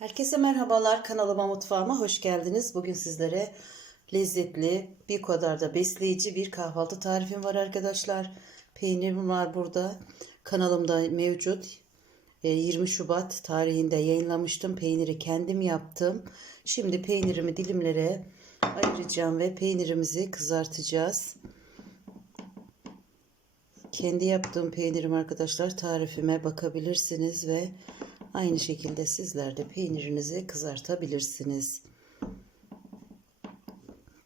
Herkese merhabalar kanalıma mutfağıma hoş geldiniz. Bugün sizlere lezzetli bir kadar da besleyici bir kahvaltı tarifim var arkadaşlar. Peynirim var burada. Kanalımda mevcut. E, 20 Şubat tarihinde yayınlamıştım. Peyniri kendim yaptım. Şimdi peynirimi dilimlere ayıracağım ve peynirimizi kızartacağız. Kendi yaptığım peynirim arkadaşlar tarifime bakabilirsiniz ve aynı şekilde sizler de peynirinizi kızartabilirsiniz.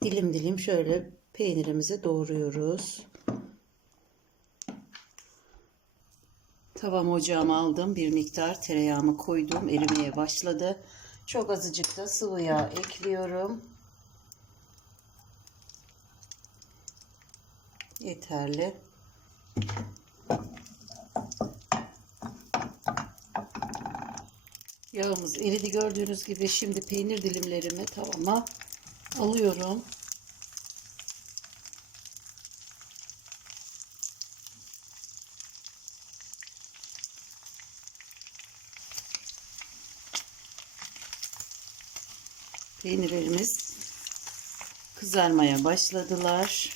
Dilim dilim şöyle peynirimizi doğruyoruz. Tavam ocağıma aldım. Bir miktar tereyağımı koydum. Erimeye başladı. Çok azıcık da sıvı yağ ekliyorum. Yeterli. Yağımız eridi gördüğünüz gibi şimdi peynir dilimlerimi tavama alıyorum. Peynirlerimiz kızarmaya başladılar.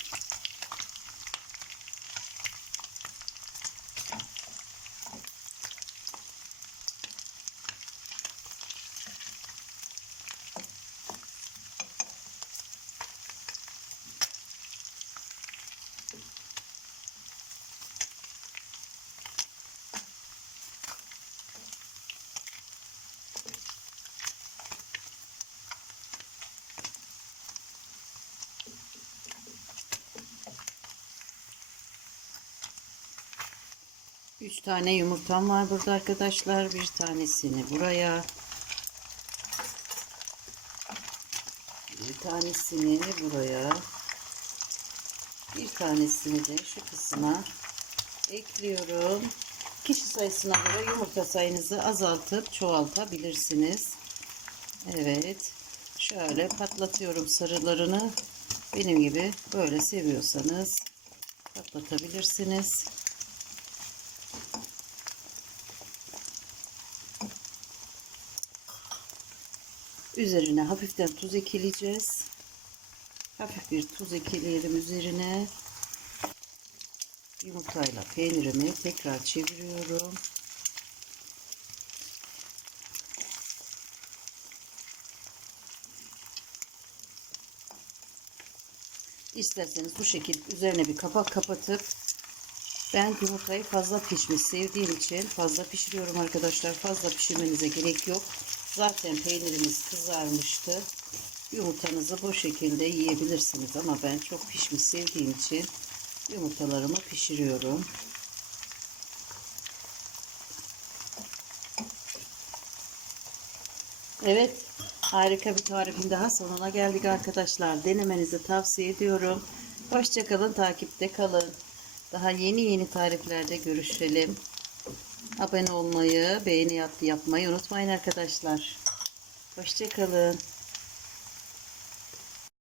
Üç tane yumurtam var burada arkadaşlar. Bir tanesini buraya. Bir tanesini buraya. Bir tanesini de şu kısma ekliyorum. Kişi sayısına göre yumurta sayınızı azaltıp çoğaltabilirsiniz. Evet. Şöyle patlatıyorum sarılarını. Benim gibi böyle seviyorsanız patlatabilirsiniz. Üzerine hafiften tuz ekleyeceğiz. Hafif bir tuz ekleyelim üzerine. Yumurtayla peynirimi tekrar çeviriyorum. İsterseniz bu şekilde üzerine bir kapak kapatıp ben yumurtayı fazla pişmiş sevdiğim için fazla pişiriyorum arkadaşlar. Fazla pişirmenize gerek yok. Zaten peynirimiz kızarmıştı. Yumurtanızı bu şekilde yiyebilirsiniz ama ben çok pişmiş sevdiğim için yumurtalarımı pişiriyorum. Evet, harika bir tarifin daha sonuna geldik arkadaşlar. Denemenizi tavsiye ediyorum. Hoşçakalın, takipte kalın. Daha yeni yeni tariflerde görüşelim. Abone olmayı, beğeni yap yapmayı unutmayın arkadaşlar. Hoşçakalın.